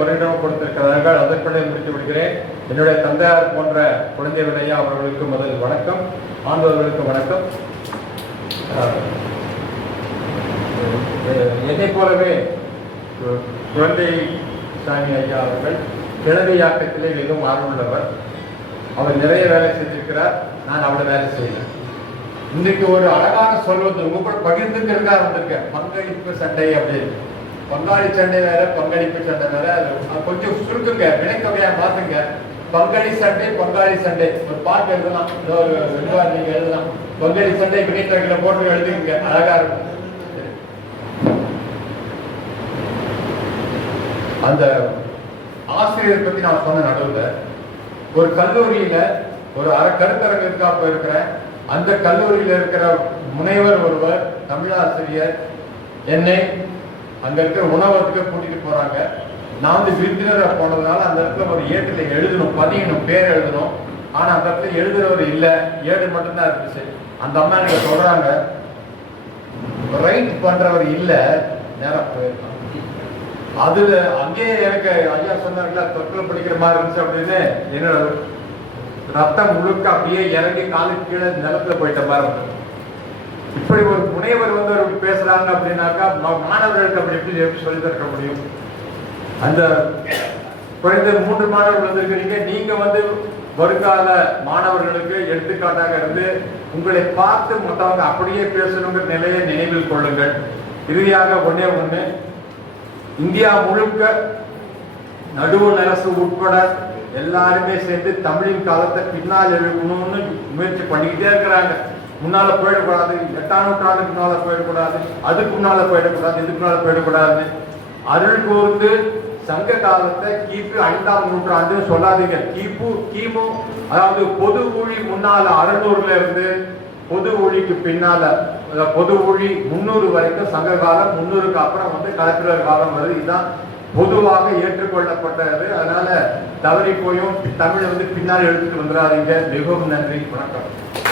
உரையிடம் ஒரு கொடுத்திருக்கிறார்கள் அதற்குள்ளே முடித்து விடுகிறேன். என்னுடைய தந்தையார் போன்ற குழந்தைகள் ஐயா அவர்களுக்கு முதல் வணக்கம். ஆண்டவர்களுக்கு வணக்கம். என்னை போலவே குழந்தை சாமி ஐயா அவர்கள் கிழவியாக்கத்திலே மிகவும் ஆர்வமுள்ளவர். அவர் நிறைய வேலை செஞ்சிருக்கிறார். நான் அவ்வளவு வேலை செய்யல. இன்னைக்கு ஒரு அழகான சொல் வந்து உங்க கூட பகிர்ந்துக்கிறதுக்காக வந்திருக்கேன் பங்களிப்பு சண்டை அப்படின்னு. பங்காளி சண்டை வேற பங்களிப்பு சண்டை வேற. கொஞ்சம் சுருக்குங்க வினைக்கவையா மாத்துங்க. பங்காளி சண்டை பங்காளி சண்டை. ஒரு பாட்டு எழுதலாம் ஏதோ ஒரு ரெண்டு நீங்க எழுதலாம். பங்காளி சண்டை வினைத்தகையில போட்டு எழுதுங்க அழகா இருக்கும். அந்த ஆசிரியர் பத்தி நான் சொன்ன நடுவில் ஒரு கல்லூரியில ஒரு அரை கருத்தரங்கிற்கா போயிருக்கிறேன். அந்த கல்லூரியில இருக்கிற முனைவர் ஒருவர் தமிழாசிரியர் என்னை அங்க இருக்கிற உணவகத்துக்கு கூட்டிட்டு போறாங்க. நான் வந்து விருந்தினராக போனதுனால அந்த இடத்துல ஒரு ஏட்டில் எழுதணும் பதியணும் பேர் எழுதணும். ஆனா அந்த இடத்துல எழுதுறவர் இல்லை ஏடு மட்டும்தான் இருந்துச்சு அந்த அம்மா எனக்கு சொல்றாங்க ரைட் பண்றவர் இல்ல நேரம் போயிருக்கான் அதுல அங்கேயே எனக்கு ஐயா சொன்னார்களா தொற்று படிக்கிற மாதிரி இருந்துச்சு அப்படின்னு. என்னோட ரத்தம் முழுக்க அப்படியே இறங்கி காலுக்கு கீழே நிலத்துல போயிட்ட மாதிரி இருந்தது. இப்படி ஒரு முனைவர் வந்து ஒரு பேசுறாங்க அப்படின்னாக்கா மாணவர்களுக்கு அப்படி எப்படி எப்படி சொல்லி தர முடியும்? அந்த குறைந்த மூன்று மாணவர்கள் வந்திருக்கிறீங்க. நீங்க வந்து வருங்கால மாணவர்களுக்கு எடுத்துக்காட்டாக இருந்து உங்களை பார்த்து மற்றவங்க அப்படியே பேசணுங்கிற நிலையை நினைவில் கொள்ளுங்கள். இறுதியாக ஒன்னே ஒண்ணு. இந்தியா முழுக்க நடுவண் அரசு உட்பட எல்லாருமே சேர்ந்து தமிழின் காலத்தை பின்னால் எழுதணும்னு முயற்சி பண்ணிக்கிட்டே இருக்கிறாங்க. முன்னால போயிடக்கூடாது. எட்டாம் நூற்றாண்டுக்கு முன்னால போயிடக்கூடாது. அதுக்கு முன்னால போயிடக்கூடாது. இதுக்கு முன்னால போயிடக்கூடாது. அருள் கூர்ந்து சங்க காலத்தை கிபி ஐந்தாம் நூற்றாண்டு சொல்லாதீங்க. கிபு கிமு அதாவது பொது ஊழி முன்னால அறுநூறுல இருந்து பொது ஊழிக்கு பின்னால பொது ஊழி முன்னூறு வரைக்கும் சங்க காலம் முன்னூறுக்கு அப்புறம் வந்து கலெக்டர் காலம் வருது இதுதான் பொதுவாக ஏற்றுக்கொள்ளப்பட்டது. அதனால தவறி போயும். தமிழை வந்து பின்னால் எடுத்துட்டு வந்துடாதீங்க மிகவும் நன்றி. வணக்கம்.